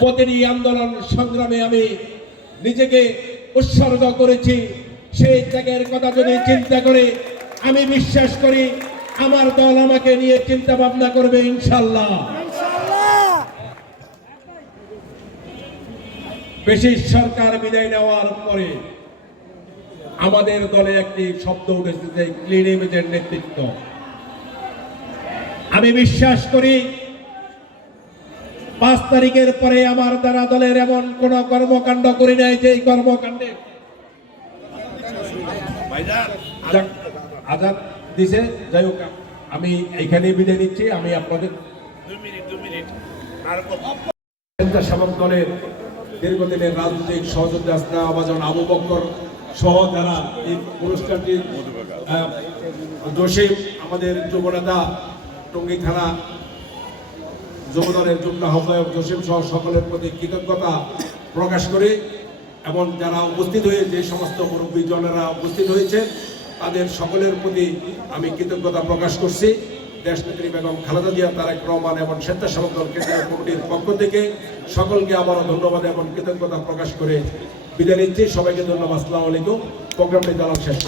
প্রতিটি আন্দোলন সংগ্রামে আমি নিজেকে উৎসর্গ করেছি। সেই ত্যাগের কথা যদি চিন্তা করে আমি বিশ্বাস করি, আমার দল আমাকে নিয়ে চিন্তা ভাবনা করবে ইনশাল্লাহ বেশি সরকার বিদায় নেওয়ার পরে আমাদের দলে একটি শব্দ উঠেছে যে ক্লিন ইমেজের নেতৃত্ব। আমি বিশ্বাস করি পাঁচ তারিখের পরে আমার দ্বারা দলের এমন কোন কর্মকাণ্ড করি নাই যে এই কর্মকাণ্ডে আজাদ দিছে যাই হোক আমি এইখানে বিদায় নিচ্ছি আমি আপনাদের দলের দীর্ঘদিনের রাজনৈতিক সহযোগী আসনা আবাজন আবু বক্কর সহ যারা এই অনুষ্ঠানটি আহ, জসিম আমাদের যুবনেতা টঙ্গী থানা যুবদলের যুগ্ম আহ্বায়ক জসিম সহ সকলের প্রতি কৃতজ্ঞতা প্রকাশ করে এবং যারা উপস্থিত হয়ে যে সমস্ত মুরব্বী জনেরা উপস্থিত হয়েছে, তাদের সকলের প্রতি আমি কৃতজ্ঞতা প্রকাশ করছি। দেশনেত্রী বেগম খালেদা জিয়া, তারেক রহমান এবং স্বেচ্ছাসেবক দল কেন্দ্রীয় কমিটির পক্ষ থেকে সকলকে আবারও ধন্যবাদ এবং কৃতজ্ঞতা প্রকাশ করে বিদায় নিচ্ছি। সবাইকে ধন্যবাদ। আসসালামু আলাইকুম। প্রোগ্রামটি চালান শেষ।